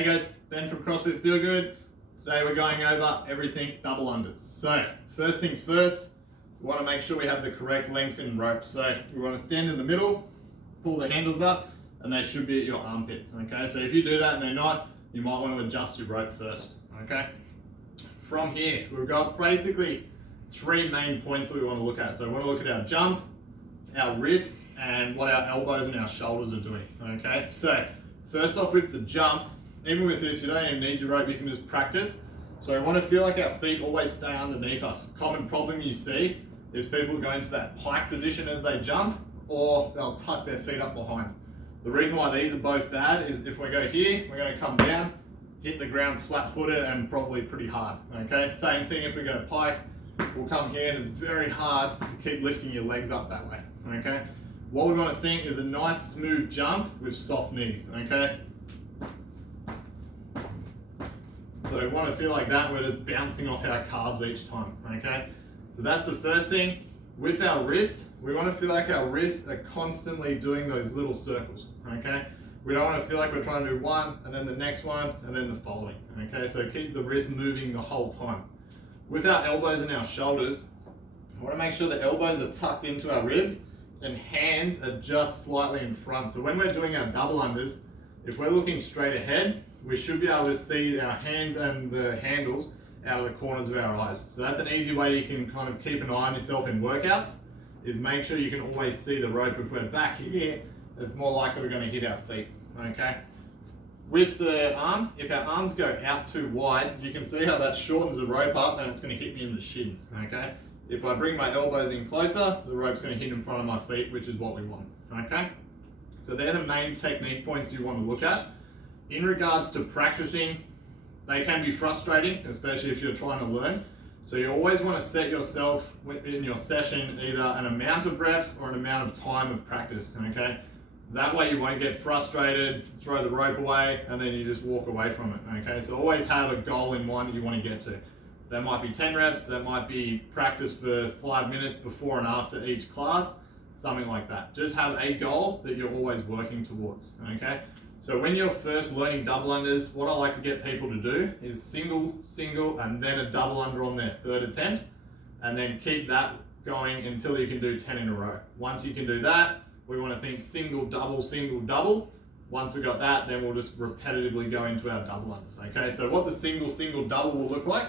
Hey guys, Ben from CrossFit Feel Good. Today we're going over everything double unders. So first things first, we want to make sure we have the correct length in rope. So we want to stand in the middle, pull the handles up, and they should be at your armpits. Okay, so if you do that and they're not, you might want to adjust your rope first. Okay. From here, we've got basically three main points that we want to look at. So we want to look at our jump, our wrists, and what our elbows and our shoulders are doing. Okay, so first off with the jump, even with this, you don't even need your rope, you can just practice. So we want to feel like our feet always stay underneath us. Common problem you see is people go into that pike position as they jump, or they'll tuck their feet up behind. The reason why these are both bad is if we go here, we're going to come down, hit the ground flat-footed and probably pretty hard. Okay, same thing if we go pike, we'll come here and it's very hard to keep lifting your legs up that way. Okay, what we want to think is a nice smooth jump with soft knees. Okay. So we want to feel like that, we're just bouncing off our calves each time, okay? So that's the first thing. With our wrists, we want to feel like our wrists are constantly doing those little circles, okay? We don't want to feel like we're trying to do one, and then the next one, and then the following, okay? So keep the wrist moving the whole time. With our elbows and our shoulders, we want to make sure the elbows are tucked into our ribs, and hands are just slightly in front. So when we're doing our double unders, if we're looking straight ahead, we should be able to see our hands and the handles out of the corners of our eyes. So that's an easy way you can kind of keep an eye on yourself in workouts, is make sure you can always see the rope. If we're back here, it's more likely we're going to hit our feet, okay? With the arms, if our arms go out too wide, you can see how that shortens the rope up and it's going to hit me in the shins, okay? If I bring my elbows in closer, the rope's going to hit in front of my feet, which is what we want, okay? So they're the main technique points you want to look at. In regards to practicing, they can be frustrating, especially if you're trying to learn. So you always want to set yourself in your session either an amount of reps or an amount of time of practice, okay? That way you won't get frustrated, throw the rope away, and then you just walk away from it, okay? So always have a goal in mind that you want to get to. That might be 10 reps, that might be practice for 5 minutes before and after each class, something like that. Just have a goal that you're always working towards, okay? So when you're first learning double unders, what I like to get people to do is single, single, and then a double under on their third attempt, and then keep that going until you can do 10 in a row. Once you can do that, we want to think single, double, single, double. Once we got that, then we'll just repetitively go into our double unders, okay? So what the single, single, double will look like.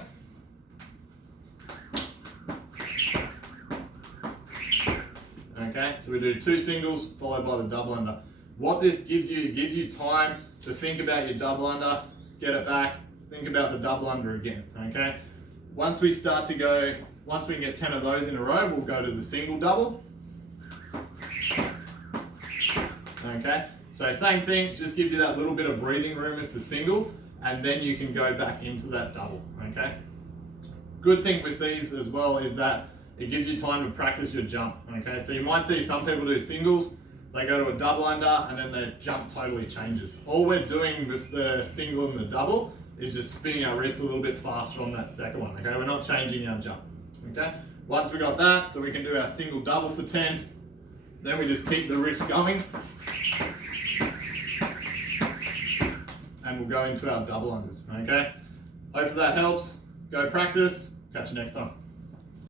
Okay, so we do 2 singles followed by the double under. What this gives you, it gives you time to think about your double under, get it back, think about the double under again, okay? Once we start to go, once we can get 10 of those in a row, we'll go to the single double. Okay, so same thing, just gives you that little bit of breathing room with the single, and then you can go back into that double, okay? Good thing with these as well is that it gives you time to practice your jump, okay? So you might see some people do singles, they go to a double under and then their jump totally changes. All we're doing with the single and the double is just spinning our wrists a little bit faster on that second one, okay? We're not changing our jump, okay? Once we got that, so we can do our single double for 10, then we just keep the wrists going, and we'll go into our double unders, okay? Hope that helps. Go practice. Catch you next time.